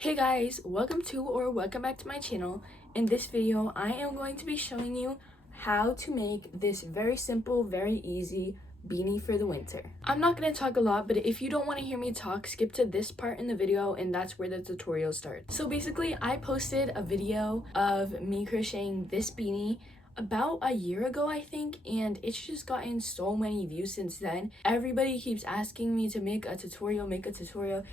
Hey guys, welcome back to my channel. In this video, I am going to be showing you how to make this very simple, very easy beanie for the winter. I'm not going to talk a lot, but if you don't want to hear me talk, skip to this part in the video and that's where the tutorial starts. So basically, I posted a video of me crocheting this beanie about a year ago, I think, and it's just gotten so many views since then. Everybody keeps asking me to make a tutorial,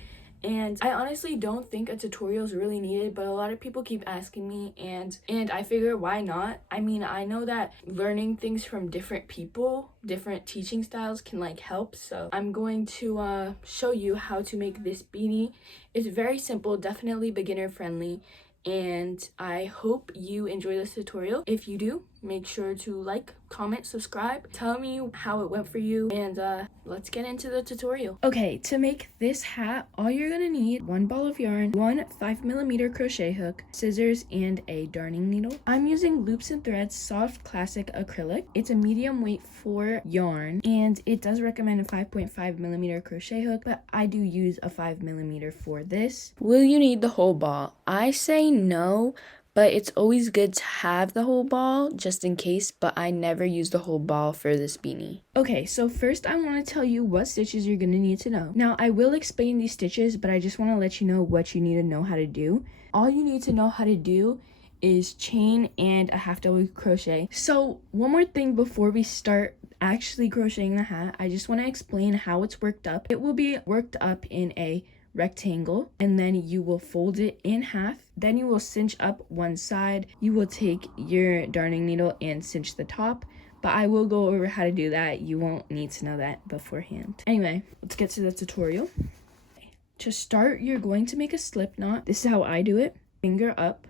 and I honestly don't think a tutorial is really needed, but a lot of people keep asking me, and I figure why not? I mean, I know that learning things from different people, different teaching styles can help, so I'm going to show you how to make this beanie. It's very simple, definitely beginner friendly, and I hope you enjoy this tutorial. If you do, make sure to like, comment, subscribe, tell me how it went for you, and let's get into the tutorial. Okay, to make this hat, all you're gonna need: one ball of yarn, one 5mm crochet hook, scissors, and a darning needle. I'm using Loops and Threads Soft Classic Acrylic. It's a medium weight for yarn, and it does recommend a 5.5mm crochet hook, but I do use a 5mm for this. Will you need the whole ball? I say no, but it's always good to have the whole ball just in case, but I never use the whole ball for this beanie. Okay, so first I want to tell you what stitches you're going to need to know. Now, I will explain these stitches, but I just want to let you know what you need to know how to do. All you need to know how to do is chain and a half double crochet. So one more thing before we start actually crocheting the hat, I just want to explain how it's worked up. It will be worked up in a rectangle, and then you will fold it in half. Then you will cinch up one side. You will take your darning needle and cinch the top, but I will go over how to do that. You won't need to know that beforehand. Anyway, let's get to the tutorial. To start, you're going to make a slip knot. This is how I do it. Finger up,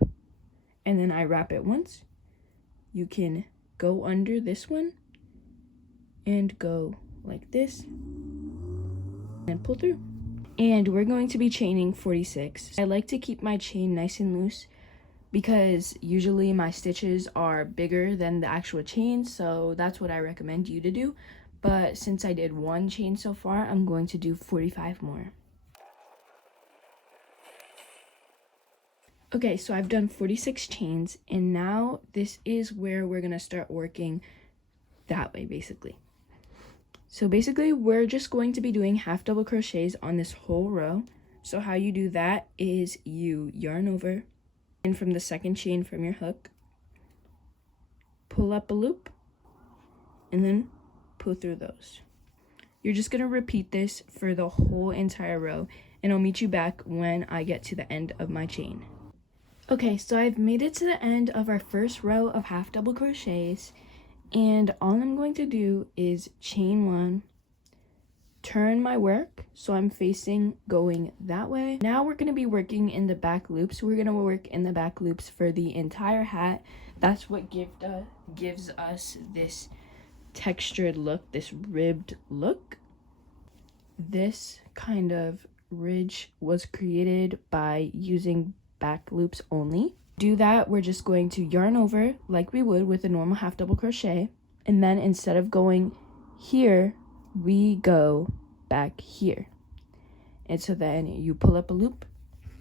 and then I wrap it once. You can go under this one and go like this and pull through. And we're going to be chaining 46. I like to keep my chain nice and loose because usually my stitches are bigger than the actual chain, so that's what I recommend you to do. But since I did one chain so far, I'm going to do 45 more. Okay, so I've done 46 chains, and now this is where we're gonna start working that way, basically. So basically, we're just going to be doing half double crochets on this whole row. So how you do that is you yarn over, and from the second chain from your hook, pull up a loop, and then pull through those. You're just going to repeat this for the whole entire row, and I'll meet you back when I get to the end of my chain. Okay, so I've made it to the end of our first row of half double crochets. And all I'm going to do is chain one, turn my work so I'm facing going that way. Now we're going to be working in the back loops. We're going to work in the back loops for the entire hat. That's what gives us this textured look, this ribbed look. This kind of ridge was created by using back loops only. Do that, we're just going to yarn over like we would with a normal half double crochet, and then instead of going here, we go back here. And so then you pull up a loop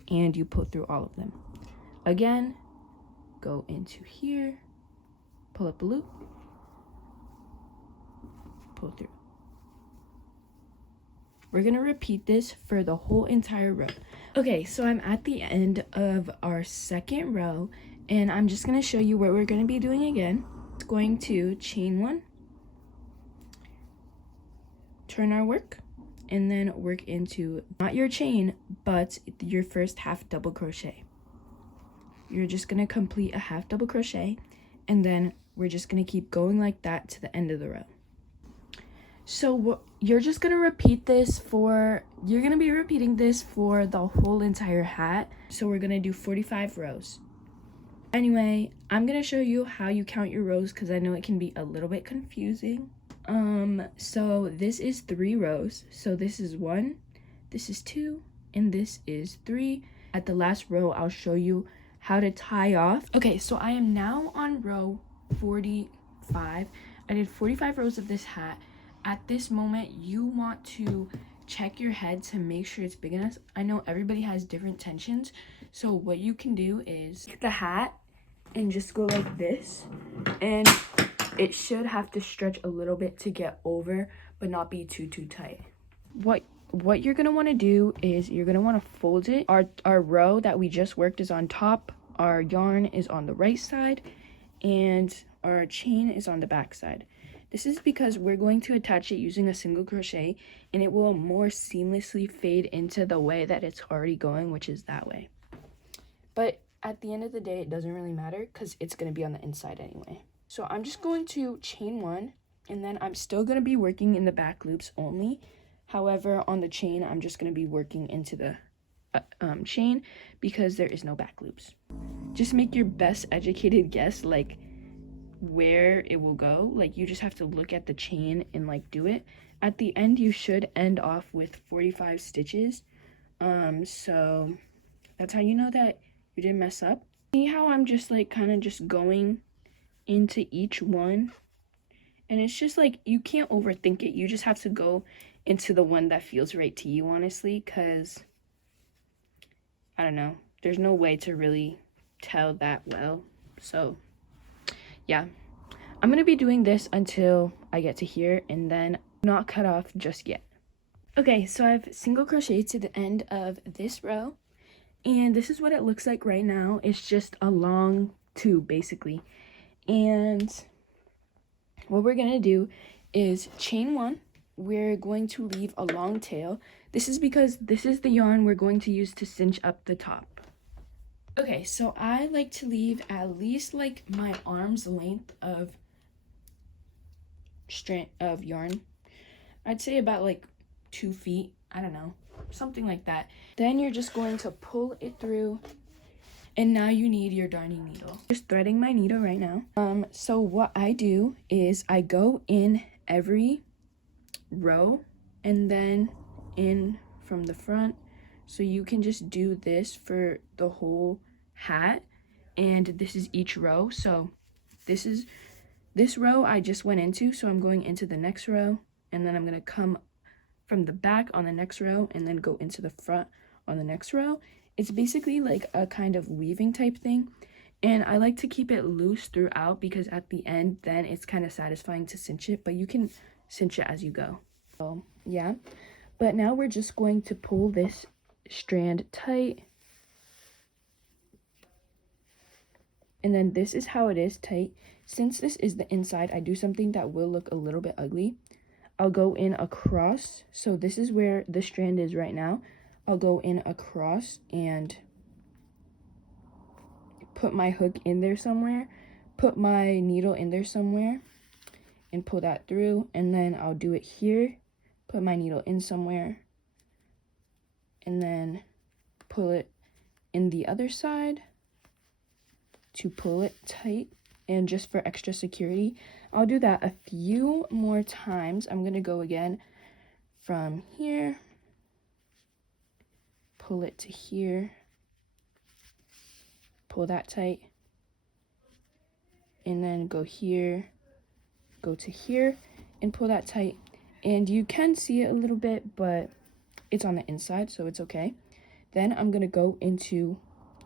and you pull through all of them. Again, go into here, pull up a loop, pull through. We're gonna repeat this for the whole entire row. Okay, so I'm at the end of our second row, and I'm just gonna show you what we're gonna be doing again. It's going to chain one, turn our work, and then work into not your chain, but your first half double crochet. You're just gonna complete a half double crochet, and then we're just gonna keep going like that to the end of the row. So you're just gonna repeat this you're gonna be repeating this for the whole entire hat. So we're gonna do 45 rows. Anyway, I'm gonna show you how you count your rows because I know it can be a little bit confusing. So this is 3 rows. So this is 1, this is 2, and this is 3. At the last row, I'll show you how to tie off. Okay, so I am now on row 45. I did 45 rows of this hat. At this moment, you want to check your head to make sure it's big enough. I know everybody has different tensions, so what you can do is take the hat and just go like this, and it should have to stretch a little bit to get over, but not be too tight. What you're gonna want to do is you're gonna want to fold it. Our row that we just worked is on top, our yarn is on the right side, and our chain is on the back side. This is because we're going to attach it using a single crochet, and it will more seamlessly fade into the way that it's already going, which is that way. But at the end of the day, it doesn't really matter because it's going to be on the inside anyway. So I'm just going to chain one, and then I'm still going to be working in the back loops only. However, on the chain, I'm just going to be working into the chain because there is no back loops. Just make your best educated guess, like where it will go. Like, you just have to look at the chain and like do it. At the end, you should end off with 45 stitches. So that's how you know that you didn't mess up. See how I'm just like kind of just going into each one, and it's just like you can't overthink it. You just have to go into the one that feels right to you, honestly, because I don't know, there's no way to really tell that well. So yeah, I'm gonna be doing this until I get to here, and then not cut off just yet. Okay, so I've single crocheted to the end of this row, and this is what it looks like right now. It's just a long tube basically, and what we're gonna do is chain one. We're going to leave a long tail. This is because this is the yarn we're going to use to cinch up the top. Okay, so I like to leave at least like my arm's length of strand of yarn. I'd say about like 2 feet, I don't know, something like that. Then you're just going to pull it through, and now you need your darning needle. Just threading my needle right now. So what I do is I go in every row and then in from the front. So you can just do this for the whole hat, and this is each row. So this row I just went into, so I'm going into the next row, and then I'm going to come from the back on the next row and then go into the front on the next row. It's basically like a kind of weaving type thing, and I like to keep it loose throughout because at the end then it's kind of satisfying to cinch it, but you can cinch it as you go. So yeah, but now we're just going to pull this strand tight, and then this is how it is tight. Since this is the inside, I do something that will look a little bit ugly. I'll go in across, so this is where the strand is right now. I'll go in across and put my hook in there somewhere, put my needle in there somewhere, and pull that through, and then I'll do it here, put my needle in somewhere, and then pull it in the other side to pull it tight. And just for extra security, I'll do that a few more times. I'm gonna go again from here, pull it to here, pull that tight, and then go here, go to here, and pull that tight. And you can see it a little bit, but it's on the inside, so it's okay. Then I'm gonna go into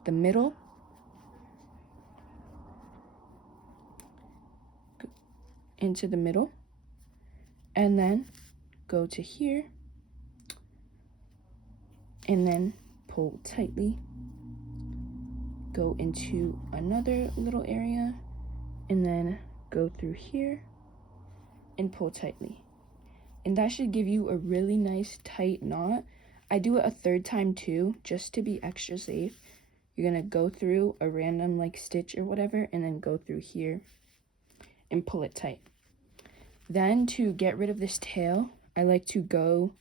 the middle, and then go to here, and then pull tightly, go into another little area, and then go through here and pull tightly. And that should give you a really nice tight knot. I do it a third time too, just to be extra safe. You're gonna go through a random like stitch or whatever, and then go through here and pull it tight. Then to get rid of this tail, I like to go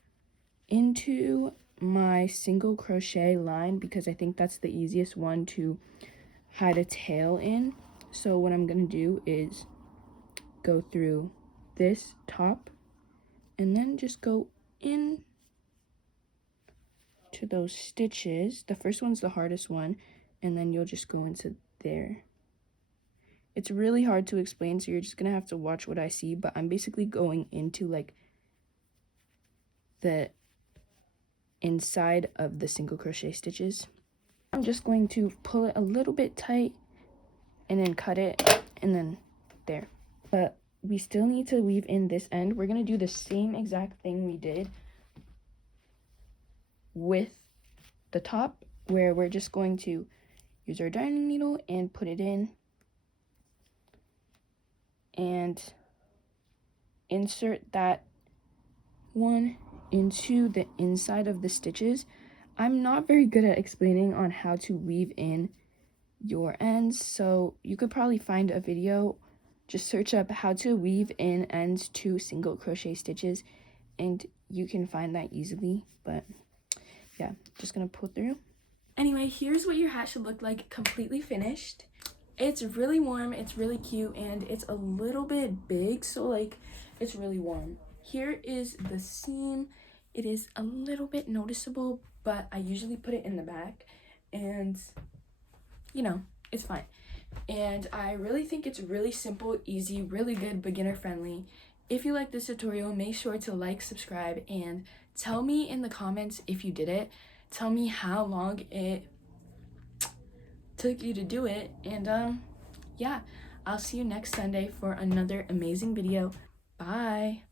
into my single crochet line because I think that's the easiest one to hide a tail in. So what I'm gonna do is go through this top and then just go in to those stitches. The first one's the hardest one, and then you'll just go into there. It's really hard to explain, so you're just gonna have to watch what I see, but I'm basically going into like the inside of the single crochet stitches. I'm just going to pull it a little bit tight and then cut it, and then there. But we still need to weave in this end. We're going to do the same exact thing we did with the top, where we're just going to use our darning needle and put it in and insert that one into the inside of the stitches. I'm not very good at explaining on how to weave in your ends, so you could probably find a video. Just search up how to weave in ends to single crochet stitches and you can find that easily. But yeah, just gonna pull through. Anyway, here's what your hat should look like completely finished. It's really warm, it's really cute, and it's a little bit big, so like it's really warm. Here is the seam. It is a little bit noticeable, but I usually put it in the back, and you know, it's fine. And I really think it's really simple, easy, really good, beginner friendly. If you like this tutorial, make sure to like, subscribe, and tell me in the comments if you did it. Tell me how long it took you to do it. And yeah, I'll see you next Sunday for another amazing video. Bye.